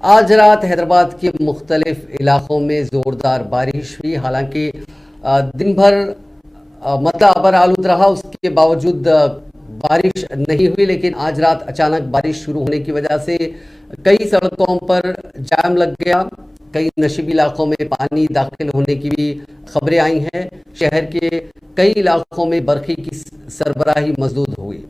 आज रात हैदराबाद के मुख्तलिफ इलाकों में ज़ोरदार बारिश हुई। हालांकि दिन भर मतलब अबर आलूद रहा, उसके बावजूद बारिश नहीं हुई। लेकिन आज रात अचानक बारिश शुरू होने की वजह से कई सड़कों पर जाम लग गया। कई नशीबी इलाकों में पानी दाखिल होने की भी खबरें आई हैं। शहर के कई इलाकों में बरखी की सरबराही मजदूद हुई।